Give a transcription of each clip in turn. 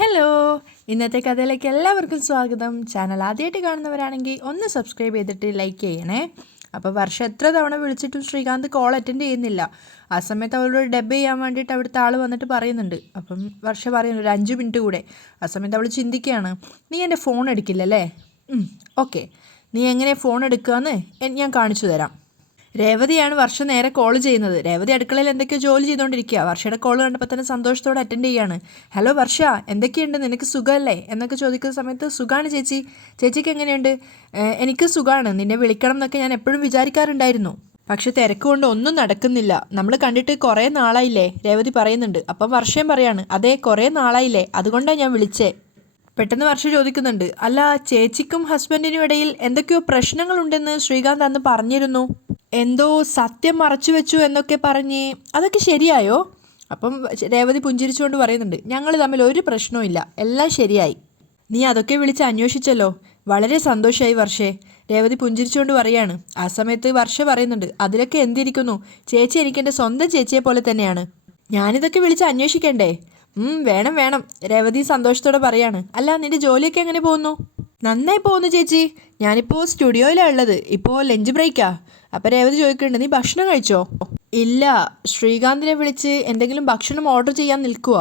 Hello, ഇന്നത്തെ കഥയിലേക്ക് എല്ലാവർക്കും സ്വാഗതം. ചാനൽ ആദ്യമായിട്ട് കാണുന്നവരാണെങ്കിൽ ഒന്ന് സബ്സ്ക്രൈബ് ചെയ്തിട്ട് ലൈക്ക് ചെയ്യണേ. അപ്പോൾ വർഷം എത്ര തവണ വിളിച്ചിട്ടും ശ്രീകാന്ത് കോൾ അറ്റൻഡ് ചെയ്യുന്നില്ല. ആ സമയത്ത് അവളോട് ഡബ് ചെയ്യാൻ വേണ്ടിയിട്ട് അവിടുത്തെ ആൾ വന്നിട്ട് പറയുന്നുണ്ട്. അപ്പം വർഷ പറയുന്നു ഒരു 5 മിനിറ്റ് കൂടെ. ആ സമയത്ത് അവൾ ചിന്തിക്കുകയാണ്, നീ എൻ്റെ ഫോൺ എടുക്കില്ലല്ലേ? ഓക്കെ, നീ എങ്ങനെ ഫോൺ എടുക്കുകയെന്ന് ഞാൻ കാണിച്ചു തരാം. രേവതിയാണ് വർഷം നേരെ കോൾ ചെയ്യുന്നത്. രേവതി അടുക്കളയിൽ എന്തൊക്കെയോ ജോലി ചെയ്തുകൊണ്ടിരിക്കുക. വർഷയുടെ കോൾ കണ്ടപ്പോൾ തന്നെ സന്തോഷത്തോടെ അറ്റൻഡ് ചെയ്യാണ്. ഹലോ വർഷ, എന്തൊക്കെയുണ്ട്, നിനക്ക് സുഖമല്ലേ എന്നൊക്കെ ചോദിക്കുന്ന സമയത്ത് സുഖമാണ് ചേച്ചി, ചേച്ചിക്ക് എങ്ങനെയുണ്ട്? എനിക്ക് സുഖമാണ്, നിന്നെ വിളിക്കണം എന്നൊക്കെ ഞാൻ എപ്പോഴും വിചാരിക്കാറുണ്ടായിരുന്നു. പക്ഷെ തിരക്ക് കൊണ്ട് ഒന്നും നടക്കുന്നില്ല. നമ്മൾ കണ്ടിട്ട് കുറേ നാളായില്ലേ, രേവതി പറയുന്നുണ്ട്. അപ്പം വർഷയും പറയാണ്, അതെ കുറേ നാളായില്ലേ, അതുകൊണ്ടാണ് ഞാൻ വിളിച്ചേ. പെട്ടെന്ന് വർഷ ചോദിക്കുന്നുണ്ട്, അല്ല ചേച്ചിക്കും ഹസ്ബൻഡിനും ഇടയിൽ എന്തൊക്കെയോ പ്രശ്നങ്ങളുണ്ടെന്ന് ശ്രീകാന്ത് അന്ന് പറഞ്ഞിരുന്നു. എന്തോ സത്യം മറച്ചു വെച്ചു എന്നൊക്കെ പറഞ്ഞ് അതൊക്കെ ശരിയായോ? അപ്പം രേവതി പുഞ്ചിരിച്ചുകൊണ്ട് പറയുന്നുണ്ട്, ഞങ്ങൾ തമ്മിൽ ഒരു പ്രശ്നവും ഇല്ല, എല്ലാം ശരിയായി. നീ അതൊക്കെ വിളിച്ച് അന്വേഷിച്ചല്ലോ, വളരെ സന്തോഷമായി വർഷേ. രേവതി പുഞ്ചിരിച്ചുകൊണ്ട് പറയാണ്. ആ സമയത്ത് വർഷ പറയുന്നുണ്ട്, അതിലൊക്കെ എന്തിരിക്കുന്നു, ചേച്ചി എനിക്കെൻ്റെ സ്വന്തം ചേച്ചിയെ പോലെ തന്നെയാണ്. ഞാനിതൊക്കെ വിളിച്ച് അന്വേഷിക്കണ്ടേ? വേണം വേണം, രേവതി സന്തോഷത്തോടെ പറയാണ്. അല്ല നിന്റെ ജോലിയൊക്കെ എങ്ങനെ പോകുന്നു? നന്നായി പോകുന്നു ചേച്ചി, ഞാനിപ്പോൾ സ്റ്റുഡിയോയിലാണ് ഉള്ളത്, ഇപ്പോൾ ലഞ്ച് ബ്രേക്കാ. അപ്പം രേവതി ചോദിക്കുന്നുണ്ട്, നീ ഭക്ഷണം കഴിച്ചോ? ഇല്ല, ശ്രീകാന്തിനെ വിളിച്ച് എന്തെങ്കിലും ഭക്ഷണം ഓർഡർ ചെയ്യാൻ നിൽക്കുക.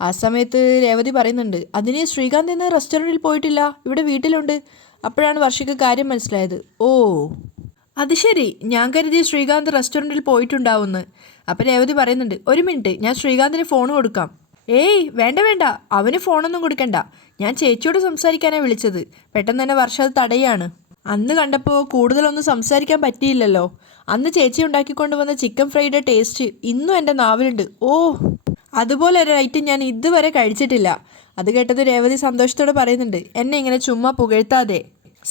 ആ സമയത്ത് രേവതി പറയുന്നുണ്ട്, അതിന് ശ്രീകാന്ത് ഇന്ന് റെസ്റ്റോറൻറ്റിൽ പോയിട്ടില്ല, ഇവിടെ വീട്ടിലുണ്ട്. അപ്പോഴാണ് വർഷയ്ക്ക് കാര്യം മനസ്സിലായത്. ഓ അത് ശരി, ഞാൻ കരുതി ശ്രീകാന്ത് റെസ്റ്റോറൻറ്റിൽ പോയിട്ടുണ്ടാവുമെന്ന്. അപ്പം രേവതി പറയുന്നുണ്ട്, ഒരു മിനിറ്റ്, ഞാൻ ശ്രീകാന്തിന് ഫോൺ കൊടുക്കാം. ഏയ് വേണ്ട വേണ്ട, അവന് ഫോണൊന്നും കൊടുക്കണ്ട, ഞാൻ ചേച്ചിയോട് സംസാരിക്കാനാണ് വിളിച്ചത്. പെട്ടെന്ന് തന്നെ വർഷ അത് തടയാണ്. അന്ന് കണ്ടപ്പോൾ കൂടുതലൊന്നും സംസാരിക്കാൻ പറ്റിയില്ലല്ലോ. അന്ന് ചേച്ചി ഉണ്ടാക്കിക്കൊണ്ടുവന്ന ചിക്കൻ ഫ്രൈയുടെ ടേസ്റ്റ് ഇന്നും എൻ്റെ നാവിലുണ്ട്. ഓ അതുപോലെ ഒരു ഐറ്റം ഞാൻ ഇതുവരെ കഴിച്ചിട്ടില്ല. അത് കേട്ടത് രേവതി സന്തോഷത്തോടെ പറയുന്നുണ്ട്, എന്നെ ഇങ്ങനെ ചുമ്മാ പുകഴ്ത്താതെ.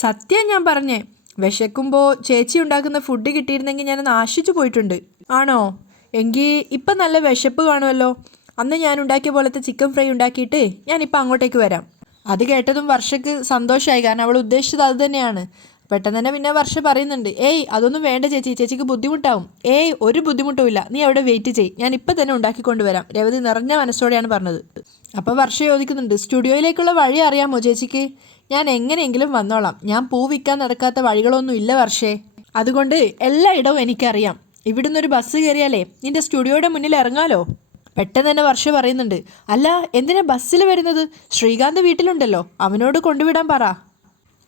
സത്യം ഞാൻ പറഞ്ഞേ, വിശക്കുമ്പോൾ ചേച്ചി ഉണ്ടാക്കുന്ന ഫുഡ് കിട്ടിയിരുന്നെങ്കിൽ ഞാൻ നാശിച്ചു പോയിട്ടുണ്ട്. ആണോ? എങ്കിൽ ഇപ്പം നല്ല വിശപ്പ് കാണുമല്ലോ. അന്ന് ഞാൻ ഉണ്ടാക്കിയ പോലത്തെ ചിക്കൻ ഫ്രൈ ഉണ്ടാക്കിയിട്ട് ഞാനിപ്പോൾ അങ്ങോട്ടേക്ക് വരാം. അത് കേട്ടതും വർഷയ്ക്ക് സന്തോഷമായി, കാരണം അവൾ ഉദ്ദേശിച്ചത് അത് തന്നെയാണ്. പെട്ടെന്ന് തന്നെ പിന്നെ വർഷ പറയുന്നുണ്ട്, ഏയ് അതൊന്നും വേണ്ട ചേച്ചി, ചേച്ചിക്ക് ബുദ്ധിമുട്ടാവും. ഏയ് ഒരു ബുദ്ധിമുട്ടും ഇല്ല, നീ അവിടെ വെയിറ്റ് ചെയ്യ്, ഞാൻ ഇപ്പം തന്നെ ഉണ്ടാക്കിക്കൊണ്ടുവരാം. രേവതി നിറഞ്ഞ മനസ്സോടെയാണ് പറഞ്ഞത്. അപ്പോൾ വർഷ ചോദിക്കുന്നുണ്ട്, സ്റ്റുഡിയോയിലേക്കുള്ള വഴി അറിയാമോ ചേച്ചിക്ക്? ഞാൻ എങ്ങനെയെങ്കിലും വന്നോളാം, ഞാൻ പൂ വിൽക്കാൻ നടക്കാത്ത വഴികളൊന്നും ഇല്ല വർഷേ. അതുകൊണ്ട് എല്ലായിടവും എനിക്കറിയാം. ഇവിടുന്ന് ഒരു ബസ് കയറിയാലേ നിന്റെ സ്റ്റുഡിയോയുടെ മുന്നിൽ ഇറങ്ങാലോ. പെട്ടെന്ന് തന്നെ വർഷ പറയുന്നുണ്ട്, അല്ല എന്തിനാ ബസ്സിൽ വരുന്നത്? ശ്രീകാന്ത് വീട്ടിലുണ്ടല്ലോ, അവനോട് കൊണ്ടുവിടാൻ പറ.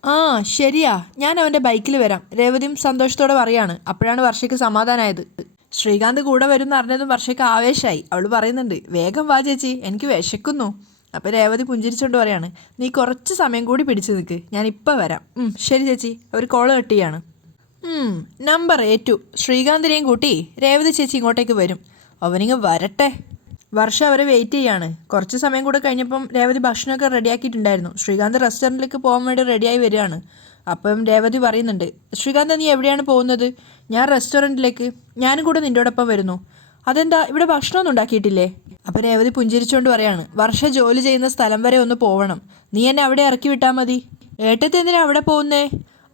ആ ശരിയാ, ഞാൻ അവൻ്റെ ബൈക്കിൽ വരാം, രേവതിയും സന്തോഷത്തോടെ പറയാണ്. അപ്പോഴാണ് വർഷയ്ക്ക് സമാധാനമായത്. ശ്രീകാന്ത് കൂടെ വരും അറിഞ്ഞതും വർഷയ്ക്ക് ആവേശമായി. അവൾ പറയുന്നുണ്ട്, വേഗം വാ ചേച്ചി, എനിക്ക് വിശക്കുന്നു. അപ്പോൾ രേവതി പുഞ്ചിരിച്ചുകൊണ്ട് പറയാണ്, നീ കുറച്ച് സമയം കൂടി പിടിച്ചു നിൽക്ക്, ഞാൻ ഇപ്പം വരാം. ശരി ചേച്ചി. അവർ കോള് കട്ട് ചെയ്യാണ്. നമ്പർ ഏറ്റു. ശ്രീകാന്തിനെയും കൂട്ടി രേവതി ചേച്ചി ഇങ്ങോട്ടേക്ക് വരും. അവനിങ്ങ് വരട്ടെ. വർഷ അവരെ വെയിറ്റ് ചെയ്യാണ്. കുറച്ച് സമയം കൂടെ കഴിഞ്ഞപ്പം രേവതി ഭക്ഷണമൊക്കെ റെഡിയാക്കിയിട്ടുണ്ടായിരുന്നു. ശ്രീകാന്ത് റെസ്റ്റോറൻറ്റിലേക്ക് പോകാൻ വേണ്ടി റെഡിയായി വരികയാണ്. അപ്പം രേവതി പറയുന്നുണ്ട്, ശ്രീകാന്ത് നീ എവിടെയാണ് പോകുന്നത്? ഞാൻ റെസ്റ്റോറൻറ്റിലേക്ക്. ഞാനും കൂടെ നിൻ്റെയോടൊപ്പം വരുന്നു. അതെന്താ, ഇവിടെ ഭക്ഷണമൊന്നും ഉണ്ടാക്കിയിട്ടില്ലേ? അപ്പം രേവതി പുഞ്ചിരിച്ചുകൊണ്ട് പറയാണ്, വർഷ ജോലി ചെയ്യുന്ന സ്ഥലം വരെ ഒന്ന് പോവണം, നീ എന്നെ അവിടെ ഇറക്കി വിട്ടാൽ മതി. ഏട്ടത്തി എന്തിനാ അവിടെ പോകുന്നേ?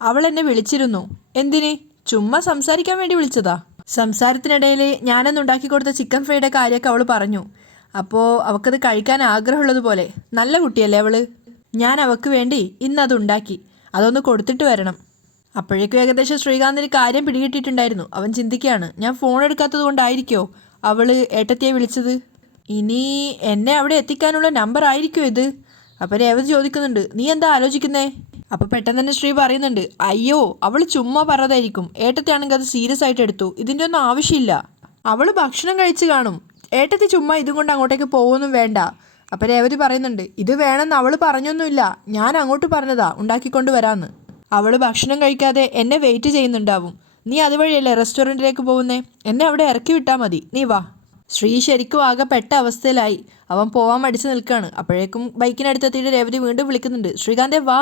അവൾ എന്നെ വിളിച്ചിരുന്നു. എന്തിന്? ചുമ്മാ സംസാരിക്കാൻ വേണ്ടി വിളിച്ചതാ. സംസാരത്തിനിടയിൽ ഞാനന്ന് ഉണ്ടാക്കി കൊടുത്ത ചിക്കൻ ഫ്രൈയുടെ കാര്യമൊക്കെ അവൾ പറഞ്ഞു. അപ്പോൾ അവൾക്കത് കഴിക്കാൻ ആഗ്രഹമുള്ളതുപോലെ. നല്ല കുട്ടിയല്ലേ അവൾ. ഞാൻ അവൾക്ക് വേണ്ടി ഇന്നത് ഉണ്ടാക്കി, അതൊന്ന് കൊടുത്തിട്ട് വരണം. അപ്പോഴേക്കും ഏകദേശം ശ്രീകാന്തിന് കാര്യം പിടികിട്ടിയിട്ടുണ്ടായിരുന്നു. അവൻ ചിന്തിക്കുകയാണ്, ഞാൻ ഫോൺ എടുക്കാത്തത് കൊണ്ടായിരിക്കോ അവൾ ഏട്ടത്തിയെ വിളിച്ചത്? ഇനി എന്നെ അവിടെ എത്തിക്കാനുള്ള നമ്പർ ആയിരിക്കുമോ ഇത്? അപ്പോൾ രേവതി ചോദിക്കുന്നുണ്ട്, നീ എന്താ ആലോചിക്കുന്നേ? അപ്പോൾ പെട്ടെന്ന് തന്നെ ശ്രീ പറയുന്നുണ്ട്, അയ്യോ അവൾ ചുമ്മാ പറഞ്ഞതായിരിക്കും, ഏട്ടത്തിയാണെങ്കിൽ അത് സീരിയസ് ആയിട്ട് എടുത്തു, ഇതിൻ്റെ ഒന്നും ആവശ്യമില്ല. അവൾ ഭക്ഷണം കഴിച്ച് കാണും, ഏട്ടത്തി ചുമ്മാ ഇതും കൊണ്ട് അങ്ങോട്ടേക്ക് പോകുമൊന്നും വേണ്ട. അപ്പോൾ രേവതി പറയുന്നുണ്ട്, ഇത് വേണമെന്ന് അവൾ പറഞ്ഞൊന്നുമില്ല, ഞാൻ അങ്ങോട്ട് പറഞ്ഞതാ ഉണ്ടാക്കിക്കൊണ്ട് വരാമെന്ന്. അവൾ ഭക്ഷണം കഴിക്കാതെ എന്നെ വെയിറ്റ് ചെയ്യുന്നുണ്ടാവും. നീ അതുവഴിയല്ലേ റെസ്റ്റോറൻറ്റിലേക്ക് പോകുന്നേ, എന്നെ അവിടെ ഇറക്കി വിട്ടാൽ മതി, നീ വാ. ശ്രീ ശരിക്കും ആകെ പെട്ട അവസ്ഥയിലായി. അവൻ പോവാൻ മടിച്ച് നിൽക്കുകയാണ്. അപ്പോഴേക്കും ബൈക്കിനടുത്തെത്തിയിട്ട് രേവതി വീണ്ടും വിളിക്കുന്നുണ്ട്, ശ്രീകാന്തേ വാ.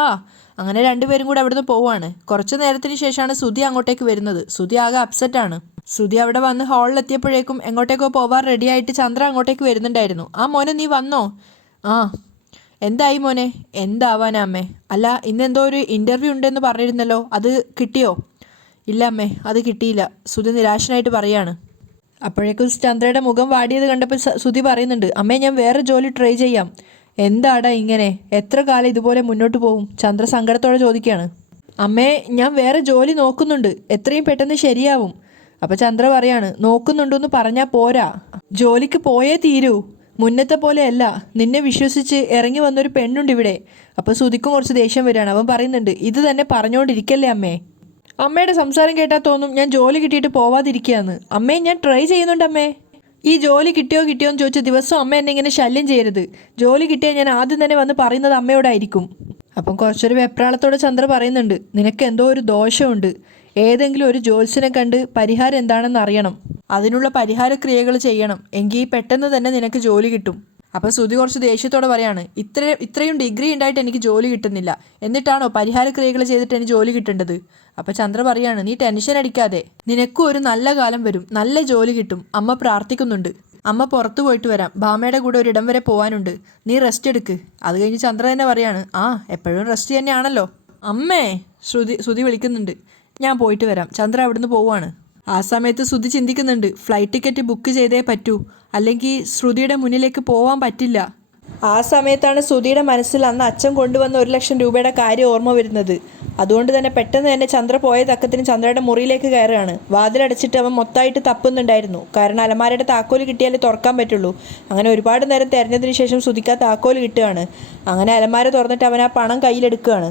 അങ്ങനെ രണ്ടുപേരും കൂടെ അവിടുന്ന് പോവാണ്. കുറച്ച് നേരത്തിന് ശേഷമാണ് സുധി അങ്ങോട്ടേക്ക് വരുന്നത്. സുധി ആകെ അപ്സെറ്റാണ്. സുധി അവിടെ വന്ന് ഹാളിലെത്തിയപ്പോഴേക്കും എങ്ങോട്ടേക്കോ പോവാൻ റെഡിയായിട്ട് ചന്ദ്ര അങ്ങോട്ടേക്ക് വരുന്നുണ്ടായിരുന്നു. ആ മോനെ നീ വന്നോ? ആ എന്തായി മോനെ? എന്താവാനാ അമ്മേ? അല്ല ഇന്നെന്തോ ഒരു ഇൻ്റർവ്യൂ ഉണ്ടെന്ന് പറഞ്ഞിരുന്നല്ലോ, അത് കിട്ടിയോ? ഇല്ല അമ്മേ, അത് കിട്ടിയില്ല, സുധി നിരാശനായിട്ട് പറയാണ്. അപ്പോഴേക്കും ചന്ദ്രയുടെ മുഖം വാടിയത് കണ്ടപ്പോൾ സുധി പറയുന്നുണ്ട്, അമ്മേ ഞാൻ വേറെ ജോലി ട്രൈ ചെയ്യാം. എന്താടാ ഇങ്ങനെ? എത്ര കാലം ഇതുപോലെ മുന്നോട്ട് പോകും? ചന്ദ്ര സങ്കടത്തോടെ ചോദിക്കുകയാണ്. അമ്മേ, ഞാൻ വേറെ ജോലി നോക്കുന്നുണ്ട്, എത്രയും പെട്ടെന്ന് ശരിയാവും. അപ്പം ചന്ദ്ര പറയാണ്, നോക്കുന്നുണ്ടെന്ന് പറഞ്ഞാൽ പോരാ, ജോലിക്ക് പോയേ തീരൂ. മുന്നത്തെ പോലെയല്ല, നിന്നെ വിശ്വസിച്ച് ഇറങ്ങി വന്നൊരു പെണ്ണുണ്ട് ഇവിടെ. അപ്പോൾ സുധിക്കും കുറച്ച് ദേഷ്യം വരികയാണ്. അവൻ പറയുന്നുണ്ട്, ഇത് തന്നെ പറഞ്ഞുകൊണ്ടിരിക്കല്ലേ അമ്മേ. അമ്മയുടെ സംസാരം കേട്ടാൽ തോന്നും ഞാൻ ജോലി കിട്ടിയിട്ട് പോവാതിരിക്കുകയെന്ന്. അമ്മേ, ഞാൻ ട്രൈ ചെയ്യുന്നുണ്ട് അമ്മേ. ഈ ജോലി കിട്ടിയോ എന്ന് ചോദിച്ച ദിവസം അമ്മ എന്നെ ഇങ്ങനെ ശല്യം ചെയ്യരുത്. ജോലി കിട്ടിയാൽ ഞാൻ ആദ്യം തന്നെ വന്ന് പറയുന്നത് അമ്മയോടായിരിക്കും. അപ്പം കുറച്ചൊരു വെപ്രാളത്തോടെ ചന്ദ്ര പറയുന്നുണ്ട്, നിനക്ക് എന്തോ ഒരു ദോഷമുണ്ട്. ഏതെങ്കിലും ഒരു ജ്യോത്സ്യനെ കണ്ട് പരിഹാരം എന്താണെന്ന് അറിയണം. അതിനുള്ള പരിഹാര ക്രിയകൾ ചെയ്യണം. എങ്കിൽ പെട്ടെന്ന് തന്നെ നിനക്ക് ജോലി കിട്ടും. അപ്പോൾ സുധി കുറച്ച് ദേഷ്യത്തോടെ പറയാണ്, ഇത്രയും ഡിഗ്രി ഉണ്ടായിട്ട് എനിക്ക് ജോലി കിട്ടുന്നില്ല, എന്നിട്ടാണോ പരിഹാര ക്രിയകൾ ചെയ്തിട്ട് എനിക്ക് ജോലി കിട്ടേണ്ടത്? അപ്പോൾ ചന്ദ്ര പറയാണ്, നീ ടെൻഷൻ അടിക്കാതെ, നിനക്കും ഒരു നല്ല കാലം വരും, നല്ല ജോലി കിട്ടും. അമ്മ പ്രാർത്ഥിക്കുന്നുണ്ട്. അമ്മ പുറത്തു പോയിട്ട് വരാം, ഭാമയുടെ കൂടെ ഒരിടം വരെ പോകാനുണ്ട്, നീ റെസ്റ്റ് എടുക്ക്. അത് കഴിഞ്ഞ് ചന്ദ്ര തന്നെ പറയാണ്, ആ എപ്പോഴും റെസ്റ്റ് തന്നെയാണല്ലോ. അമ്മേ, ശ്രുതി വിളിക്കുന്നുണ്ട്. ഞാൻ പോയിട്ട് വരാം. ചന്ദ്ര അവിടുന്ന് പോവാണ്. ആ സമയത്ത് ശ്രുതി ചിന്തിക്കുന്നുണ്ട്, ഫ്ലൈറ്റ് ടിക്കറ്റ് ബുക്ക് ചെയ്തേ പറ്റൂ, അല്ലെങ്കിൽ ശ്രുതിയുടെ മുന്നിലേക്ക് പോവാൻ പറ്റില്ല. ആ സമയത്താണ് ശ്രുതിയുടെ മനസ്സിൽ അന്ന് അച്ഛൻ കൊണ്ടുവന്ന 1,00,000 രൂപയുടെ കാര്യം ഓർമ്മ വരുന്നത്. അതുകൊണ്ട് തന്നെ പെട്ടെന്ന് തന്നെ ചന്ദ്ര പോയ തക്കത്തിന് ചന്ദ്രയുടെ മുറിയിലേക്ക് കയറുകയാണ്. വാതിലടച്ചിട്ട് അവൻ മൊത്തമായിട്ട് തപ്പുന്നുണ്ടായിരുന്നു. കാരണം അലമാരയുടെ താക്കോല് കിട്ടിയാലേ തുറക്കാൻ പറ്റുള്ളൂ. അങ്ങനെ ഒരുപാട് നേരം തിരഞ്ഞതിന് ശേഷം ശ്രുതിക്ക് ആ താക്കോല് കിട്ടുകയാണ്. അങ്ങനെ അലമാര തുറന്നിട്ട് അവൻ ആ പണം കയ്യിലെടുക്കുകയാണ്.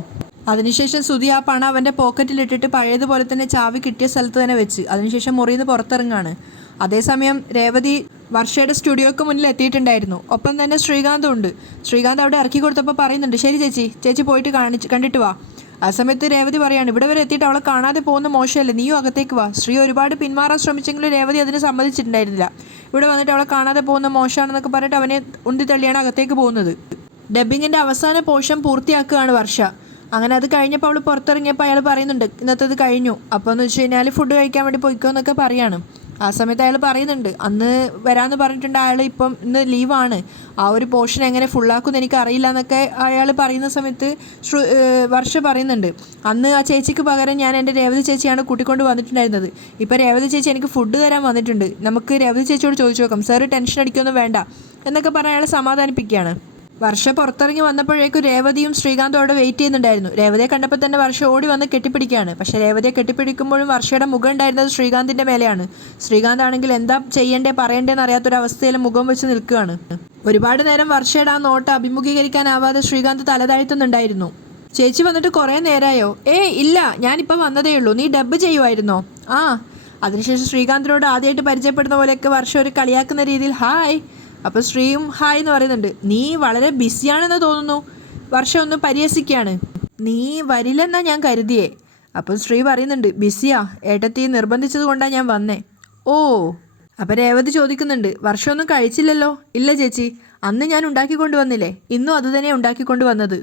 അതിനുശേഷം ശ്രുതി ആ പണം അവൻ്റെ പോക്കറ്റിലിട്ടിട്ട് പഴയതുപോലെ തന്നെ ചാവി കിട്ടിയ സ്ഥലത്ത് തന്നെ വെച്ച് അതിനുശേഷം മുറിയിൽ നിന്ന് പുറത്തിറങ്ങാണ്. അതേസമയം രേവതി വർഷയുടെ സ്റ്റുഡിയോക്ക് മുന്നിൽ എത്തിയിട്ടുണ്ടായിരുന്നു. ഒപ്പം തന്നെ ശ്രീകാന്തും ഉണ്ട്. ശ്രീകാന്ത് അവിടെ ഇറക്കി കൊടുത്തപ്പോൾ പറയുന്നുണ്ട്, ശരി ചേച്ചി പോയിട്ട് കണ്ടിട്ട് വാ. ആ സമയത്ത് രേവതി പറയാണ്, ഇവിടെ വരെ എത്തിയിട്ട് അവളെ കാണാതെ പോകുന്ന മോശമല്ലേ, നീയും അകത്തേക്ക് വാ. ശ്രീ ഒരുപാട് പിന്മാറാൻ ശ്രമിച്ചെങ്കിലും രേവതി അതിന് സമ്മതിച്ചിട്ടുണ്ടായിരുന്നില്ല. ഇവിടെ വന്നിട്ട് അവളെ കാണാതെ പോകുന്ന മോശമാണെന്നൊക്കെ പറഞ്ഞിട്ട് അവനെ ഉന്തി തള്ളിയാണ് അകത്തേക്ക് പോകുന്നത്. ഡബ്ബിങ്ങിൻ്റെ അവസാന പോർഷൻ പൂർത്തിയാക്കുകയാണ് വർഷ. അങ്ങനെ അത് കഴിഞ്ഞപ്പോൾ അവൾ പുറത്തിറങ്ങിയപ്പോൾ അയാൾ പറയുന്നുണ്ട്, ഇന്നത്തേത് കഴിഞ്ഞു, അപ്പോൾ എന്ന് വെച്ച് കഴിഞ്ഞാൽ ഫുഡ് കഴിക്കാൻ വേണ്ടി പോയിക്കോ എന്നൊക്കെ പറയാണ്. ആ സമയത്ത് അയാൾ പറയുന്നുണ്ട്, അന്ന് വരാമെന്ന് പറഞ്ഞിട്ടുണ്ട്, അയാൾ ഇപ്പം ഇന്ന് ലീവാണ്, ആ ഒരു പോർഷൻ എങ്ങനെ ഫുള്ളാക്കുമെന്ന് എനിക്ക് അറിയില്ല എന്നൊക്കെ അയാൾ പറയുന്ന സമയത്ത് വർഷ പറയുന്നുണ്ട്, അന്ന് ആ ചേച്ചിക്ക് പകരം ഞാൻ എൻ്റെ രേവതി ചേച്ചിയാണ് കൂട്ടിക്കൊണ്ട് വന്നിട്ടുണ്ടായിരുന്നത്. ഇപ്പോൾ രേവതി ചേച്ചി എനിക്ക് ഫുഡ് തരാൻ വന്നിട്ടുണ്ട്, നമുക്ക് രേവതി ചേച്ചിയോട് ചോദിച്ചു നോക്കാം, സാറ് ടെൻഷൻ അടിക്കൊന്നും വേണ്ട എന്നൊക്കെ പറഞ്ഞ് അയാൾ സമാധാനിപ്പിക്കുകയാണ്. വർഷ പുറത്തിറങ്ങി വന്നപ്പോഴേക്കും രേവതിയും ശ്രീകാന്തും അവിടെ വെയിറ്റ് ചെയ്യുന്നുണ്ടായിരുന്നു. രേവതിയെ കണ്ടപ്പോൾ തന്നെ വർഷ ഓടി വന്ന് കെട്ടിപ്പിടിക്കുകയാണ്. പക്ഷേ രേവതിയെ കെട്ടിപ്പിടിക്കുമ്പോഴും വർഷയുടെ മുഖം ഉണ്ടായിരുന്നത് ശ്രീകാന്തിൻ്റെ മേലെയാണ്. ശ്രീകാന്ത് ആണെങ്കിൽ എന്താ പറയേണ്ടതെന്ന് അറിയാത്തൊരവസ്ഥയിൽ മുഖം വെച്ച് നിൽക്കുകയാണ്. ഒരുപാട് നേരം വർഷയുടെ ആ നോട്ട് അഭിമുഖീകരിക്കാനാവാതെ ശ്രീകാന്ത് തലതാഴ്ത്തുന്നുണ്ടായിരുന്നു. ചേച്ചി വന്നിട്ട് കുറേ നേരമായോ? ഇല്ല, ഞാനിപ്പോൾ വന്നതേ ഉള്ളൂ. നീ ഡബ്ബ് ചെയ്യുമായിരുന്നോ? ആ. അതിനുശേഷം ശ്രീകാന്തിനോട് ആദ്യമായിട്ട് പരിചയപ്പെടുന്ന പോലെയൊക്കെ വർഷ ഒരു കളിയാക്കുന്ന രീതിയിൽ ഹായ്. അപ്പോൾ ശ്രീയും ഹായ് എന്ന് പറയുന്നുണ്ട്. നീ വളരെ ബിസിയാണെന്ന് തോന്നുന്നു. വർഷ ഒന്ന് പരിഹസിക്കുകയാണ്. നീ വരില്ലെന്നാണ് ഞാൻ കരുതിയേ. അപ്പോൾ ശ്രീ പറയുന്നുണ്ട്, ബിസിയാ, ഏട്ടത്തി നിർബന്ധിച്ചത് കൊണ്ടാണ് ഞാൻ വന്നേ. ഓ. അപ്പോൾ രേവതി ചോദിക്കുന്നുണ്ട്, വർഷമൊന്നും കഴിച്ചില്ലല്ലോ? ഇല്ല ചേച്ചി, അന്ന് ഞാൻ ഉണ്ടാക്കിക്കൊണ്ട് വന്നില്ലേ, ഇന്നും അതുതന്നെ ഉണ്ടാക്കിക്കൊണ്ട് വന്നത്.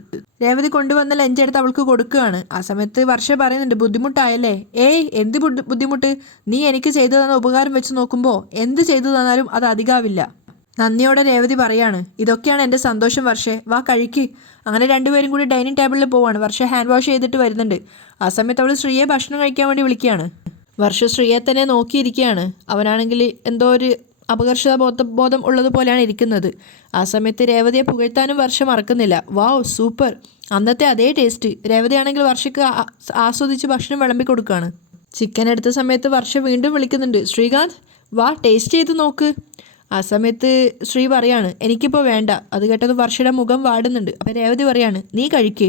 രേവതി കൊണ്ടുവന്ന ലഞ്ച് എടുത്ത് അവൾക്ക് കൊടുക്കുകയാണ്. ആ സമയത്ത് വർഷ പറയുന്നുണ്ട്, ബുദ്ധിമുട്ടായല്ലേ? എന്ത് ബുദ്ധിമുട്ട്? നീ എനിക്ക് ചെയ്തു തന്ന ഉപകാരം വെച്ച് നോക്കുമ്പോൾ എന്ത് ചെയ്തു തന്നാലും അത് അധികാവില്ല. നന്ദിയോടെ രേവതി പറയാണ്, ഇതൊക്കെയാണ് എൻ്റെ സന്തോഷം വർഷേ, വാ കഴിക്ക്. അങ്ങനെ രണ്ടുപേരും കൂടി ഡൈനിങ് ടേബിളിൽ പോവാണ്. വർഷ ഹാൻഡ് വാഷ് ചെയ്തിട്ട് വരുന്നുണ്ട്. ആ സമയത്ത് അവൾ ശ്രീയെ ഭക്ഷണം കഴിക്കാൻ വേണ്ടി വിളിക്കുകയാണ്. വർഷ ശ്രീയെ തന്നെ നോക്കിയിരിക്കുകയാണ്. അവനാണെങ്കിൽ എന്തോ ഒരു ബോധം ഉള്ളതുപോലെയാണ് ഇരിക്കുന്നത്. ആ സമയത്ത് രേവതിയെ പുകഴ്ത്താനും വർഷ മറക്കുന്നില്ല. വാവ്, സൂപ്പർ, അന്നത്തെ അതേ ടേസ്റ്റ്. രേവതിയാണെങ്കിൽ വർഷയ്ക്ക് ആസ്വദിച്ച് ഭക്ഷണം വിളമ്പി കൊടുക്കുകയാണ്. ചിക്കൻ എടുത്ത സമയത്ത് വർഷ വീണ്ടും വിളിക്കുന്നുണ്ട്, ശ്രീകാന്ത് വാ ടേസ്റ്റ് ചെയ്ത് നോക്ക്. ആ സമയത്ത് ശ്രീ പറയാണ്, എനിക്കിപ്പോൾ വേണ്ട. അത് കേട്ടത് വർഷയുടെ മുഖം വാടുന്നുണ്ട്. അപ്പം രേവതി പറയാണ്, നീ കഴിക്കേ.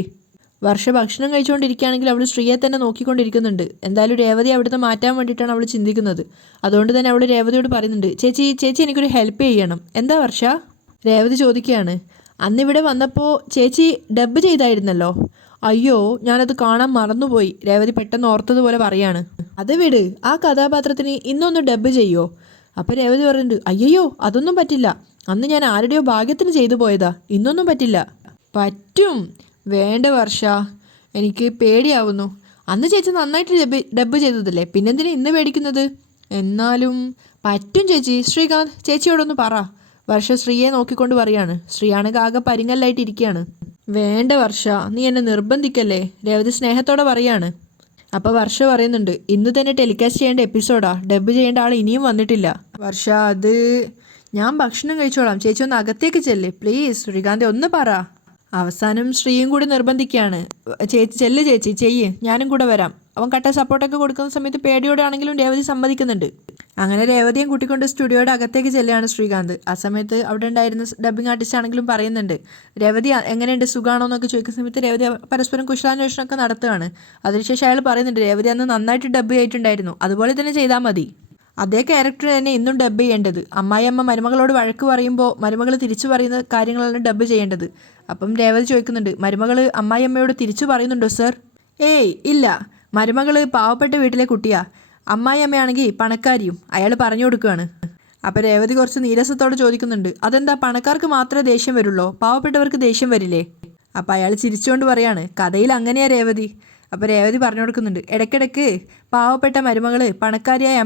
വർഷ ഭക്ഷണം കഴിച്ചുകൊണ്ടിരിക്കുകയാണെങ്കിൽ അവൾ ശ്രീയെ തന്നെ നോക്കിക്കൊണ്ടിരിക്കുന്നുണ്ട്. എന്തായാലും രേവതി അവിടുന്ന് മാറ്റാൻ വേണ്ടിയിട്ടാണ് അവൾ ചിന്തിക്കുന്നത്. അതുകൊണ്ട് തന്നെ അവൾ രേവതിയോട് പറയുന്നുണ്ട്, ചേച്ചി എനിക്കൊരു ഹെൽപ്പ് ചെയ്യണം. എന്താ വർഷ? രേവതി ചോദിക്കുകയാണ്. അന്നിവിടെ വന്നപ്പോൾ ചേച്ചി ഡബ്ബ് ചെയ്തായിരുന്നല്ലോ. അയ്യോ, ഞാനത് കാണാൻ മറന്നുപോയി. രേവതി പെട്ടെന്ന് ഓർത്തതുപോലെ പറയാണ്. അത് വിട്, ആ കഥാപാത്രത്തിന് ഇന്നൊന്ന് ഡബ്ബ് ചെയ്യോ? അപ്പോൾ രേവതി പറയുന്നുണ്ട്, അയ്യോ അതൊന്നും പറ്റില്ല, അന്ന് ഞാൻ ആരുടെയോ ഭാഗ്യത്തിന് ചെയ്തു പോയതാ, ഇന്നൊന്നും പറ്റില്ല. പറ്റും. വേണ്ട വർഷ, എനിക്ക് പേടിയാവുന്നു. അന്ന് ചേച്ചി നന്നായിട്ട് ഡബ്ബ് ചെയ്തതല്ലേ, പിന്നെന്തിനാ ഇന്ന് പേടിക്കുന്നത്? എന്നാലും പറ്റും ചേച്ചി. ശ്രീകാന്ത് ചേച്ചിയോടൊന്ന് പറ. വർഷ ശ്രീയെ നോക്കിക്കൊണ്ട് പറയാണ്. ശ്രീയാണെങ്കിൽ ആകെ പരിങ്ങല്ലായിട്ട് ഇരിക്കുകയാണ്. വേണ്ട വർഷ, നീ എന്നെ നിർബന്ധിക്കല്ലേ, രേവതി സ്നേഹത്തോടെ പറയാണ്. അപ്പോൾ വർഷ പറയുന്നുണ്ട്, ഇന്ന് തന്നെ ടെലികാസ്റ്റ് ചെയ്യേണ്ട എപ്പിസോഡാ, ഡബ്ബ് ചെയ്യേണ്ട ആൾ ഇനിയും വന്നിട്ടില്ല. വർഷ, അത് ഞാൻ ഭക്ഷണം കഴിച്ചോളാം, ചേച്ചി ഒന്ന് അകത്തേക്ക് ചെല്ല് പ്ലീസ്, ശ്രീകാന്ത് ഒന്ന് പറ. അവസാനം ശ്രീയും കൂടി നിർബന്ധിക്കുകയാണ്. ചേച്ചി ചെല്ല്, ചേച്ചി ചെയ്യ്, ഞാനും കൂടെ വരാം. അവൻ കട്ട സപ്പോർട്ടൊക്കെ കൊടുക്കുന്ന സമയത്ത് പേടിയോടെ ആണെങ്കിലും രേവതി സമ്മതിക്കുന്നുണ്ട്. അങ്ങനെ രേവതിയും കൂട്ടിക്കൊണ്ട് സ്റ്റുഡിയോയുടെ അകത്തേക്ക് ചെല്ലുകയാണ് ശ്രീകാന്ത്. ആ സമയത്ത് അവിടെ ഉണ്ടായിരുന്ന ഡബ്ബിംഗ് ആർട്ടിസ്റ്റ് ആണെങ്കിലും പറയുന്നുണ്ട്, രേവതി എങ്ങനെയുണ്ട്, സുഖാണോ എന്നൊക്കെ ചോദിക്കുന്ന സമയത്ത് രേവതി പരസ്പരം കുശലാന്വേഷണമൊക്കെ നടത്തുകയാണ്. അതിനുശേഷം അയാൾ പറയുന്നുണ്ട്, രേവതി അന്ന് നന്നായിട്ട് ഡബ്ബ് ചെയ്തിട്ടുണ്ടായിരുന്നു, അതുപോലെ തന്നെ ചെയ്താൽ മതി. അതേ ക്യാരക്ടർ തന്നെ ഇന്നും ഡബ്ബ് ചെയ്യേണ്ടത്. അമ്മായിയമ്മ മരുമകളോട് വഴക്ക് പറയുമ്പോൾ മരുമകൾ തിരിച്ചു പറയുന്ന കാര്യങ്ങളാണ് ഡബ്ബ് ചെയ്യേണ്ടത്. അപ്പം രേവതി ചോദിക്കുന്നുണ്ട്, മരുമകൾ അമ്മായിയമ്മയോട് തിരിച്ചു പറയുന്നുണ്ടോ സർ? ഏയ് ഇല്ല, മരുമകൾ പാവപ്പെട്ട വീട്ടിലെ കുട്ടിയാ, അമ്മായിയമ്മയാണെങ്കിൽ പണക്കാരിയും, അയാൾ പറഞ്ഞു കൊടുക്കുകയാണ്. അപ്പം രേവതി കുറച്ച് നീരസത്തോടെ ചോദിക്കുന്നുണ്ട്, അതെന്താ പണക്കാർക്ക് മാത്രമേ ദേഷ്യം വരുള്ളൂ, പാവപ്പെട്ടവർക്ക് ദേഷ്യം വരില്ലേ? അപ്പം അയാൾ ചിരിച്ചുകൊണ്ട് പറയാണ്, കഥയിൽ അങ്ങനെയാ രേവതി. അപ്പോൾ രേവതി പറഞ്ഞു കൊടുക്കുന്നുണ്ട്, ഇടയ്ക്കിടയ്ക്ക് പാവപ്പെട്ട മരുമകൾ പണക്കാരിയായ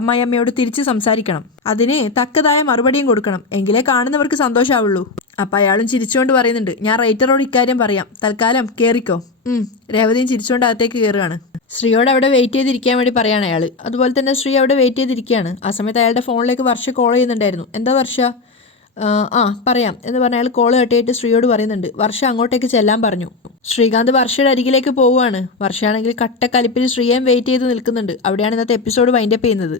അമ്മായിയമ്മയോട് തിരിച്ച് സംസാരിക്കണം, അതിന് തക്കതായ മറുപടിയും കൊടുക്കണം, എങ്കിലേ കാണുന്നവർക്ക് സന്തോഷമാവുള്ളൂ. അപ്പം അയാളും ചിരിച്ചുകൊണ്ട് പറയുന്നുണ്ട്, ഞാൻ റൈറ്ററോട് ഇക്കാര്യം പറയാം, തൽക്കാലം കയറിക്കോ. രേവതിയും ചിരിച്ചുകൊണ്ട് അകത്തേക്ക് കയറുകയാണ്. ശ്രീയോട് അവിടെ വെയിറ്റ് ചെയ്തിരിക്കാൻ വേണ്ടി പറയാണ് അയാൾ. അതുപോലെ തന്നെ ശ്രീ അവിടെ വെയിറ്റ് ചെയ്തിരിക്കുകയാണ്. ആ സമയത്ത് അയാളുടെ ഫോണിലേക്ക് വർഷ കോൾ ചെയ്യുന്നുണ്ടായിരുന്നു. എന്താ വർഷ? പറയാം എന്ന് പറഞ്ഞ അയാൾ കോൾ കട്ടിയിട്ട് ശ്രീയോട് പറയുന്നുണ്ട്, വർഷ അങ്ങോട്ടേക്ക് ചെല്ലാൻ പറഞ്ഞു. ശ്രീകാന്ത് വർഷയുടെ അരികിലേക്ക് പോവുകയാണ്. വർഷയാണെങ്കിൽ കട്ടക്കലിപ്പിൽ ശ്രീയേയും വെയിറ്റ് ചെയ്ത് നിൽക്കുന്നുണ്ട്. അവിടെയാണ് ഇന്നത്തെ എപ്പിസോഡ് വൈൻഡപ്പ് ചെയ്യുന്നത്.